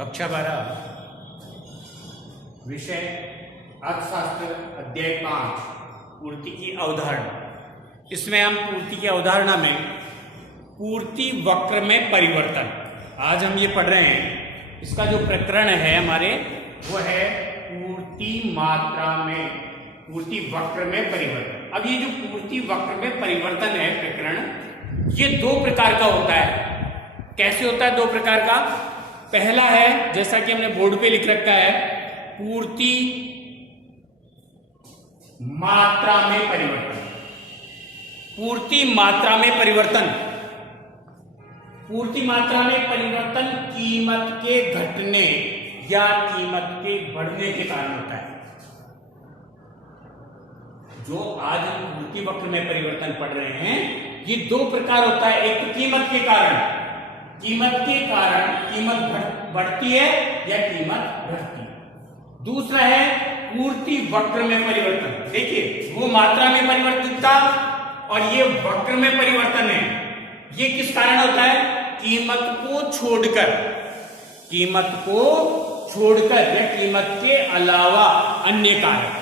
कक्षा 12 विषय अर्थशास्त्र अध्याय 5 पूर्ति की अवधारणा। इसमें हम पूर्ति की अवधारणा में पूर्ति वक्र में परिवर्तन आज हम ये पढ़ रहे हैं। इसका जो प्रकरण है हमारे वो है पूर्ति मात्रा में पूर्ति वक्र में परिवर्तन। अब ये जो पूर्ति वक्र में परिवर्तन है प्रकरण, ये दो प्रकार का होता है। कैसे होता है? दो प्रकार का। पहला है, जैसा कि हमने बोर्ड पे लिख रखा है, पूर्ति मात्रा में परिवर्तन। पूर्ति मात्रा में परिवर्तन। पूर्ति मात्रा में परिवर्तन कीमत के घटने या कीमत के बढ़ने के कारण होता है। जो आज हम पूर्ति वक्र में परिवर्तन पढ़ रहे हैं, ये दो प्रकार होता है। एक तो कीमत के कारण कीमत बढ़ती है या कीमत घटती है। दूसरा है पूर्ति वक्र में परिवर्तन। देखिए, वो मात्रा में परिवर्तित था और ये वक्र में परिवर्तन है। ये किस कारण होता है? कीमत को छोड़कर या कीमत के अलावा अन्य कारक।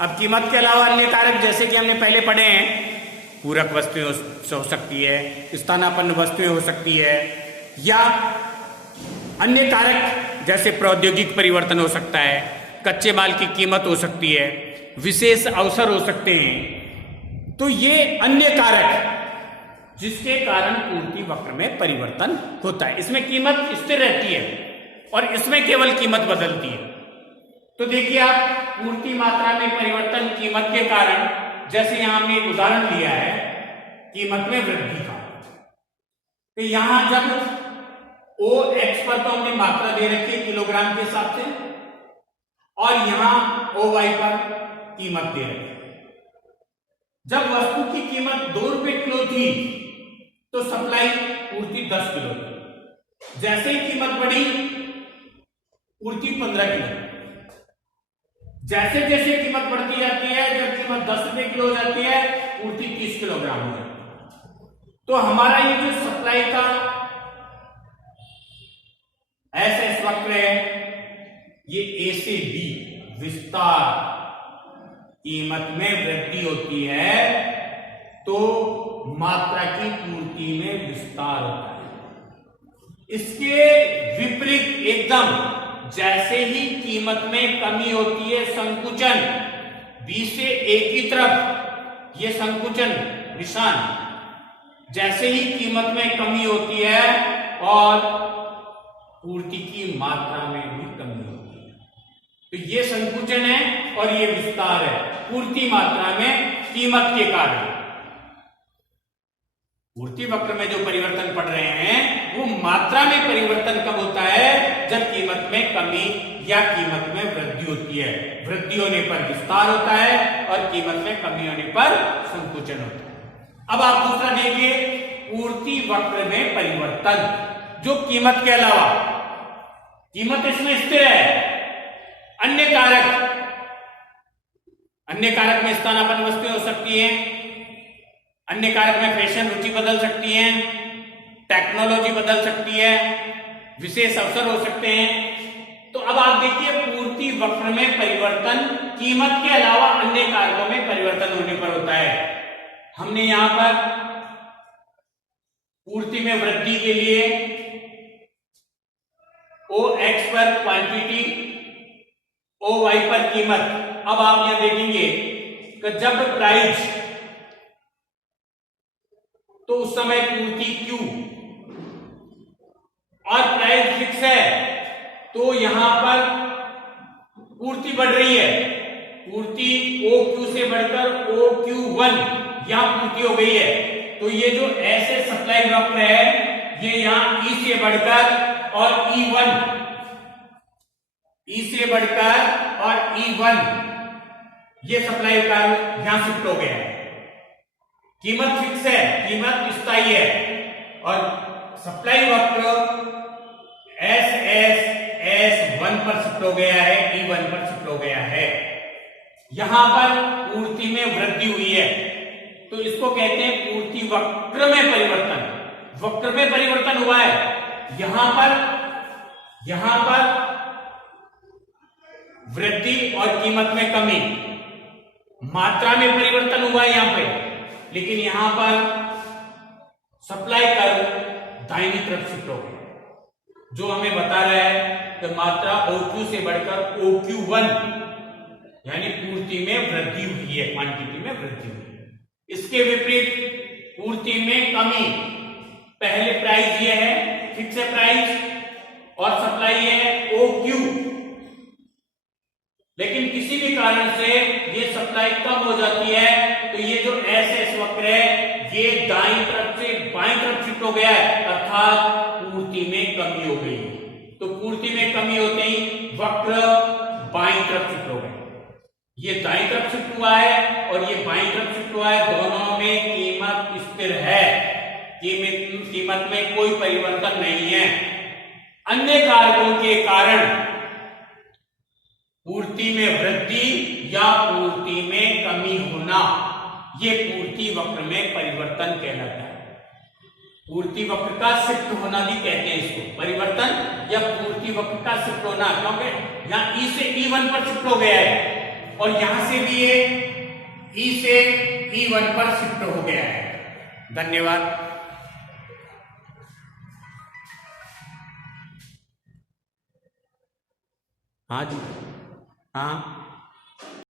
अब कीमत के अलावा अन्य कारक जैसे कि हमने पहले पढ़े हैं, पूरक वस्तुएं हो सकती है, स्थानापन्न वस्तुएं हो सकती है, या अन्य कारक जैसे प्रौद्योगिक परिवर्तन हो सकता है, कच्चे माल की कीमत हो सकती है, विशेष अवसर हो सकते हैं। तो ये अन्य कारक जिसके कारण पूर्ति वक्र में परिवर्तन होता है। इसमें कीमत स्थिर रहती है और इसमें केवल कीमत बदलती है। तो देखिए, आप पूर्ति मात्रा में परिवर्तन कीमत के कारण, जैसे यहां हमने एक उदाहरण लिया है कीमत में वृद्धि का। तो यहां जब ओ एक्स पर तो हमने मात्रा दे रखी है किलोग्राम के हिसाब से, और यहां ओ वाई पर कीमत दे रखी है। जब वस्तु की कीमत 2 रुपए किलो थी तो सप्लाई पूर्ति 10 किलो थी। जैसे ही कीमत बढ़ी, पूर्ति 15 किलो। जैसे जैसे कीमत बढ़ती जाती है, जब कीमत 10 रुपए किलो हो जाती है, पूर्ति 30 किलोग्राम हो जाती है। तो हमारा ये जो सप्लाई का एस वक्र है, ये ए से बी विस्तार, कीमत में वृद्धि होती है तो मात्रा की पूर्ति में विस्तार होता है। इसके विपरीत एकदम, जैसे ही कीमत में कमी होती है, संकुचन, बी से ए की तरफ ये संकुचन निशान, जैसे ही कीमत में कमी होती है और पूर्ति की मात्रा में भी कमी होती है। तो ये संकुचन है और ये विस्तार है पूर्ति मात्रा में कीमत के कारण। पूर्ति वक्र में जो परिवर्तन पढ़ रहे हैं वो मात्रा में परिवर्तन कब होता है? जब कीमत में कमी या कीमत में वृद्धि होती है। वृद्धि होने पर विस्तार होता है और कीमत में कमी होने पर संकुचन होता है। अब आप दूसरा देखिए, पूर्ति वक्र में परिवर्तन जो कीमत के अलावा, कीमत इसमें स्थिर है, अन्य कारक में स्थानापन्न वस्तुएं हो सकती हैं, अन्य कारक में फैशन रुचि बदल सकती है, टेक्नोलॉजी बदल सकती है, विशेष अवसर हो सकते हैं। तो अब आप देखिए, पूर्ति वक्र में परिवर्तन कीमत के अलावा अन्य कारकों में परिवर्तन होने पर होता है। हमने यहां पर पूर्ति में वृद्धि के लिए ओ एक्स पर क्वांटिटी, ओ वाई पर कीमत। अब आप यहां देखेंगे कि जब प्राइस, तो उस समय पूर्ति क्यू, और प्राइस फिक्स है तो यहां पर पूर्ति बढ़ रही है। पूर्ति ओ क्यू से बढ़कर ओ क्यू 1 यहां पूर्ति हो गई है। तो ये जो ऐसे सप्लाई वक्र है, ये यहां ई से बढ़कर और ई से बढ़कर और E1, ये सप्लाई वक्र यहां शिफ्ट हो गया है। कीमत फिक्स है, कीमत स्थायी है, और सप्लाई वक्र S1 पर शिफ्ट हो गया है, E1 पर शिफ्ट हो गया है। यहां पर पूर्ति में वृद्धि हुई है, तो इसको कहते हैं पूर्ति वक्र में परिवर्तन। वक्र में परिवर्तन हुआ है। यहां पर यहां पर वृद्धि और कीमत में कमी, मात्रा में परिवर्तन हुआ है यहां पे, लेकिन यहां पर सप्लाई कर दाहिनी तरफ शिफ्ट हो गया, जो हमें बता रहा है कि मात्रा OQ से बढ़कर OQ1 यानी पूर्ति में वृद्धि हुई है, क्वांटिटी में वृद्धि हुई है। इसके विपरीत पूर्ति में कमी, पहले प्राइस ये है फिक्स प्राइस और सप्लाई ये है OQ, लेकिन किसी भी कारण से ये सप्लाई कम हो जाती है तो ये जो SS वक्र है ये दाईं तरफ से बाईं तरफ शिफ्ट हो गया है, अर्थात पूर्ति में कमी हो गई। तो पूर्ति में कमी होते ही वक्र बाईं तरफ शिफ्ट हो गए, ये दाईं तरफ शिफ्ट हुआ है और ये बाईं तरफ शिफ्ट हुआ है, दोनों में कीमत स्थिर है, कीमत में कोई परिवर्तन नहीं है। अन्य कारकों के कारण पूर्ति में वृद्धि या पूर्ति में कमी होना, ये पूर्ति वक्र में परिवर्तन कहलाता है। पूर्ति वक्र का शिफ्ट होना भी कहते हैं इसको, परिवर्तन या पूर्ति वक्र का शिफ्ट होना, क्योंकि यहां E से E1 पर शिफ्ट हो गया है और यहां से भी ये E से E1 पर शिफ्ट हो गया है। धन्यवाद। हाँ जी, हाँ।